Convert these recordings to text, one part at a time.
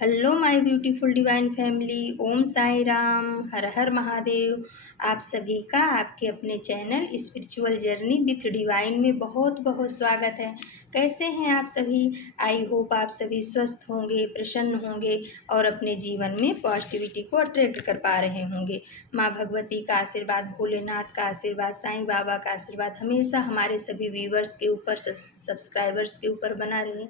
Hello my beautiful divine family. Om Sai Ram, Har Har Mahadev. आप सभी का आपके अपने channel spiritual journey with divine में बहुत बहुत स्वागत है। कैसे हैं आप सभी? आई होप आप सभी स्वस्थ होंगे, प्रसन्न होंगे और अपने जीवन में पॉजिटिविटी को अट्रैक्ट कर पा रहे होंगे। माँ भगवती का आशीर्वाद, भोलेनाथ का आशीर्वाद, साईं बाबा का आशीर्वाद हमेशा हमारे सभी व्यूवर्स के ऊपर, सब्सक्राइबर्स के ऊपर बना रहे,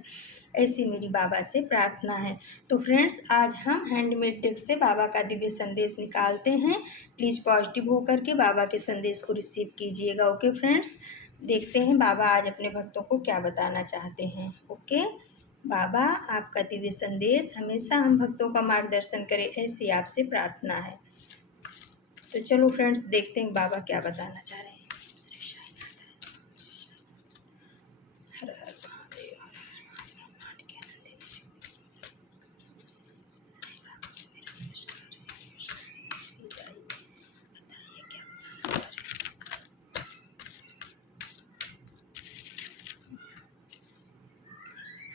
ऐसी मेरी बाबा से प्रार्थना है। तो फ्रेंड्स, आज हम हैंडमेड टिप्स से बाबा का दिव्य संदेश निकालते हैं। प्लीज़ पॉजिटिव होकर के बाबा के संदेश को रिसीव कीजिएगा। ओके फ्रेंड्स, देखते हैं बाबा आज अपने भक्तों को क्या बताना चाहते हैं। ओके बाबा, आपका दिव्य संदेश हमेशा हम भक्तों का मार्गदर्शन करे, ऐसी आपसे प्रार्थना है। तो चलो फ्रेंड्स, देखते हैं बाबा क्या बताना चाह रहे हैं। श्री साईं नाथ, हर हर महादेव, हर हर महादेव, ब्रह्मांड के आनंद शक्ति, साईं बाबा से मेरा नमस्कार है। बताइए क्या बताना चाह रहे हैं।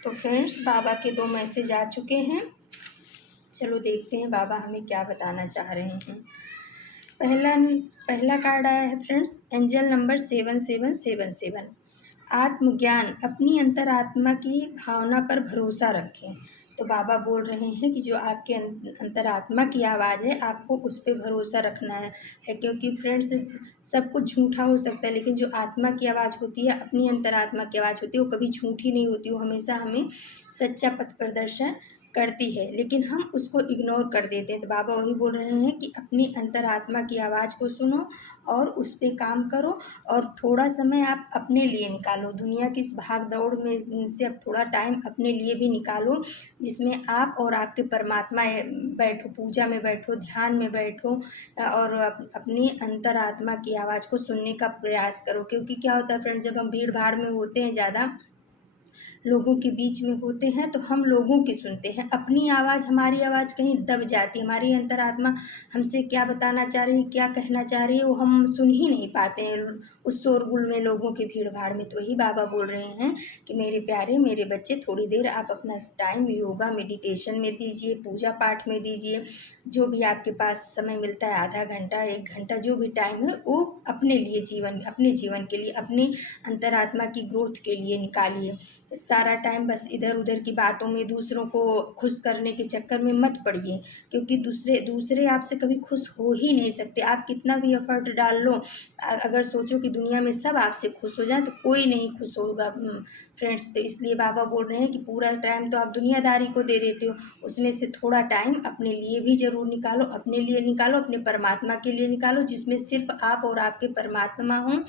तो फ्रेंड्स, बाबा के 2 मैसेज आ चुके हैं। चलो देखते हैं बाबा हमें क्या बताना चाह रहे हैं। पहला कार्ड आया है फ्रेंड्स, एंजल नंबर 7777। आत्मज्ञान, अपनी अंतरात्मा की भावना पर भरोसा रखें। तो बाबा बोल रहे हैं कि जो आपके अंतरात्मा की आवाज़ है, आपको उस पर भरोसा रखना है। क्योंकि फ्रेंड्स, सब कुछ झूठा हो सकता है, लेकिन जो आत्मा की आवाज़ होती है, अपनी अंतरात्मा की आवाज़ होती है, वो कभी झूठी नहीं होती। वो हमेशा हमें सच्चा पथ प्रदर्शन करती है, लेकिन हम उसको इग्नोर कर देते हैं। तो बाबा वही बोल रहे हैं कि अपनी अंतरात्मा की आवाज़ को सुनो और उस पे काम करो, और थोड़ा समय आप अपने लिए निकालो। दुनिया की इस भाग दौड़ में से अब थोड़ा टाइम अपने लिए भी निकालो, जिसमें आप और आपके परमात्मा बैठो, पूजा में बैठो, ध्यान में बैठो, और अपनी अंतरात्मा की आवाज़ को सुनने का प्रयास करो। क्योंकि क्या होता है फ्रेंड, जब हम भीड़ भाड़ में होते हैं, ज़्यादा लोगों के बीच में होते हैं, तो हम लोगों की सुनते हैं, अपनी आवाज़, हमारी आवाज़ कहीं दब जाती है। हमारी अंतरात्मा हमसे क्या बताना चाह रही है, क्या कहना चाह रही है, वो हम सुन ही नहीं पाते हैं उस शोरगुल में, लोगों की भीड़ भाड़ में। तो वही बाबा बोल रहे हैं कि मेरे प्यारे, मेरे बच्चे, थोड़ी देर आप अपना टाइम योगा मेडिटेशन में दीजिए, पूजा पाठ में दीजिए। जो भी आपके पास समय मिलता है, आधा घंटा, 1 घंटा, जो भी टाइम है, वो अपने लिए, अपने जीवन के लिए, अपनी अंतरात्मा की ग्रोथ के लिए निकालिए। सारा टाइम बस इधर उधर की बातों में, दूसरों को खुश करने के चक्कर में मत पड़िए। क्योंकि दूसरे आपसे कभी खुश हो ही नहीं सकते। आप कितना भी एफर्ट डाल लो, अगर सोचो कि दुनिया में सब आपसे खुश हो जाए, तो कोई नहीं खुश होगा फ्रेंड्स। तो इसलिए बाबा बोल रहे हैं कि पूरा टाइम तो आप दुनियादारी को दे देते हो, उसमें से थोड़ा टाइम अपने लिए भी ज़रूर निकालो। अपने लिए निकालो, अपने परमात्मा के लिए निकालो, जिसमें सिर्फ आप और आपके परमात्मा हों।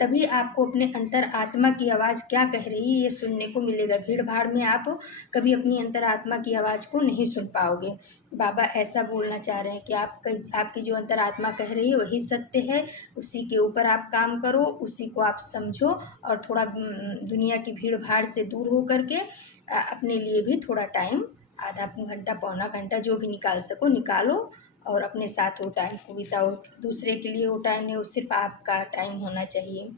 तभी आपको अपने अंतर आत्मा की आवाज़ क्या कह रही है, ये सुनने को मिलेगा। भीड़ भाड़ में आप कभी अपनी अंतरात्मा की आवाज़ को नहीं सुन पाओगे। बाबा ऐसा बोलना चाह रहे हैं कि आपकी जो अंतरात्मा कह रही है वही सत्य है। उसी के ऊपर आप काम करो, उसी को आप समझो, और थोड़ा दुनिया की भीड़ भाड़ से दूर हो करके अपने लिए भी थोड़ा टाइम, आधा घंटा, पौना घंटा, जो भी निकाल सको निकालो, और अपने साथ वो टाइम को बिताओ। दूसरे के लिए वो टाइम नहीं, वो सिर्फ आपका टाइम होना चाहिए।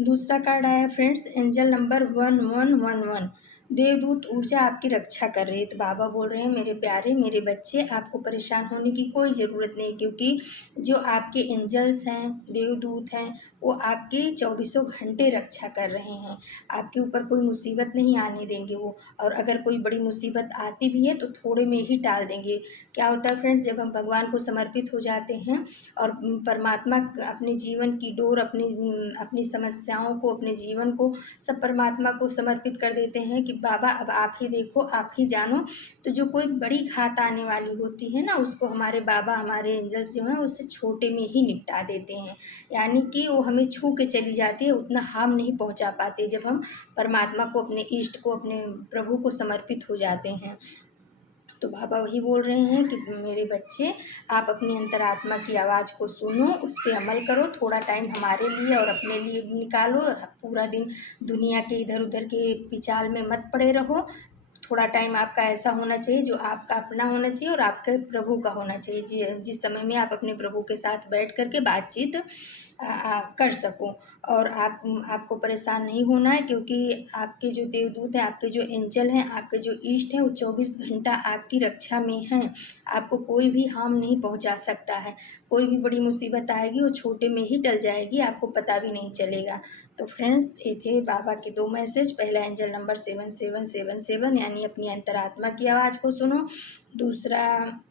दूसरा कार्ड आया है फ्रेंड्स, एंजल नंबर 1111। देवदूत ऊर्जा आपकी रक्षा कर रही है। तो बाबा बोल रहे हैं, मेरे प्यारे, मेरे बच्चे, आपको परेशान होने की कोई ज़रूरत नहीं। क्योंकि जो आपके एंजल्स हैं, देवदूत हैं, वो आपकी 24 घंटे रक्षा कर रहे हैं। आपके ऊपर कोई मुसीबत नहीं आने देंगे वो। और अगर कोई बड़ी मुसीबत आती भी है, तो थोड़े में ही टाल देंगे। क्या होता है फ्रेंड्स, जब हम भगवान को समर्पित हो जाते हैं और परमात्मा अपने जीवन की डोर, अपनी समस्याओं को, अपने जीवन को सब परमात्मा को समर्पित कर देते हैं कि बाबा अब आप ही देखो, आप ही जानो, तो जो कोई बड़ी घात आने वाली होती है ना, उसको हमारे बाबा, हमारे एंजल्स जो हैं, उससे छोटे में ही निपटा देते हैं। यानी कि वो हमें छू के चली जाती है, उतना हार्म नहीं पहुंचा पाते जब हम परमात्मा को, अपने इष्ट को, अपने प्रभु को समर्पित हो जाते हैं। तो बाबा वही बोल रहे हैं कि मेरे बच्चे, आप अपनी अंतरात्मा की आवाज़ को सुनो, उस पर अमल करो, थोड़ा टाइम हमारे लिए और अपने लिए भी निकालो। पूरा दिन दुनिया के इधर उधर के पिचाल में मत पड़े रहो, थोड़ा टाइम आपका ऐसा होना चाहिए जो आपका अपना होना चाहिए और आपके प्रभु का होना चाहिए, जिस समय में आप अपने प्रभु के साथ बैठ कर के बातचीत कर सको। और आपको परेशान नहीं होना है, क्योंकि आपके जो देवदूत हैं, आपके जो एंजल हैं, आपके जो इष्ट हैं, वो 24 घंटा आपकी रक्षा में हैं। आपको कोई भी हार्म नहीं पहुंचा सकता है। कोई भी बड़ी मुसीबत आएगी वो छोटे में ही टल जाएगी, आपको पता भी नहीं चलेगा। तो फ्रेंड्स, ये थे बाबा के 2 मैसेज। पहला एंजल नंबर 7777 यानी अपनी अंतरात्मा की आवाज़ को सुनो। दूसरा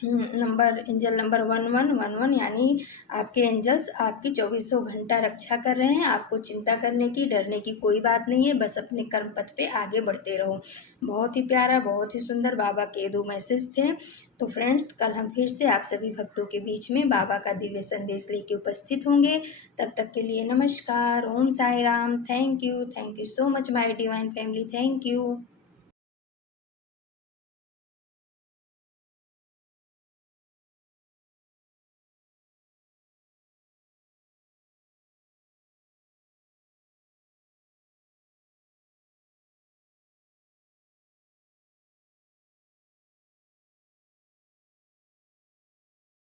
नंबर एंजल नंबर 1111 यानी आपके एंजल्स आपकी 2400 घंटा रक्षा कर रहे हैं। आपको चिंता करने की, डरने की कोई बात नहीं है, बस अपने कर्म पथ पे आगे बढ़ते रहो। बहुत ही प्यारा, बहुत ही सुंदर बाबा के 2 मैसेज थे। तो फ्रेंड्स, कल हम फिर से आप सभी भक्तों के बीच में बाबा का दिव्य संदेश लेके उपस्थित होंगे। तब तक के लिए नमस्कार, Om Sai Ram. Thank you so much my divine family, thank you.